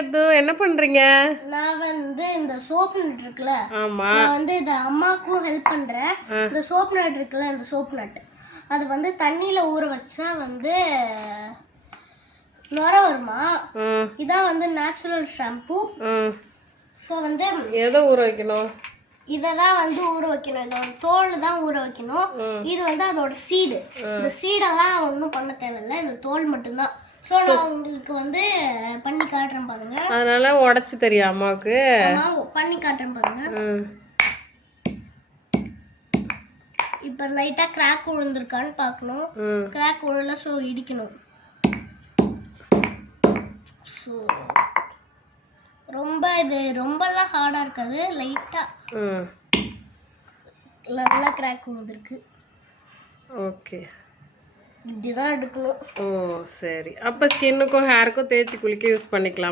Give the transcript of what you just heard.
எது என்ன பண்றீங்க? நான் வந்து இந்த சோப் நட் இருக்குல, ஆமா. நான் வந்து இத அம்மாக்கும் ஹெல்ப் பண்றேன். இந்த சோப் நட் இருக்குல, இந்த சோப் நட் அது வந்து தண்ணியில ஊற வச்சா வந்து நுர வருமா. இதான் வந்து நேச்சுரல் ஷாம்பு. ஸோ வந்து எதை ஊற வைக்கணும்? இதை தான் வந்து ஊற வைக்கணும். இதோட தோல் தான் ஊற வைக்கணும். இது வந்து அதோட சீடு. இந்த சீடெல்லாம் ஒன்றும் பண்ண தேவையில்லை, இந்த தோல் மட்டும்தான். ஸோ நான் உங்களுக்கு வந்து பண்ணி காட்டுறேன் பாருங்க. அதனால உடச்சி தெரியும் அம்மாவுக்கு. பண்ணி காட்டுறேன் பாருங்க. இப்போ லைட்டா கிராக் விழுந்திருக்கான்னு பார்க்கணும். கிராக் விழல, ஸோ இடிக்கணும். ஸோ ரொம்ப இது ரொம்பலாம் ஹார்டா இருக்காது, லைட்டா நல்லா கிராக் விழுந்திருக்கு. ஓகே, இப்படிதான் எடுக்கணும். ஓ சரி. அப்போ ஸ்கின்னுக்கும் ஹேருக்கும் தேய்ச்சி குளிக்க யூஸ் பண்ணிக்கலாமா?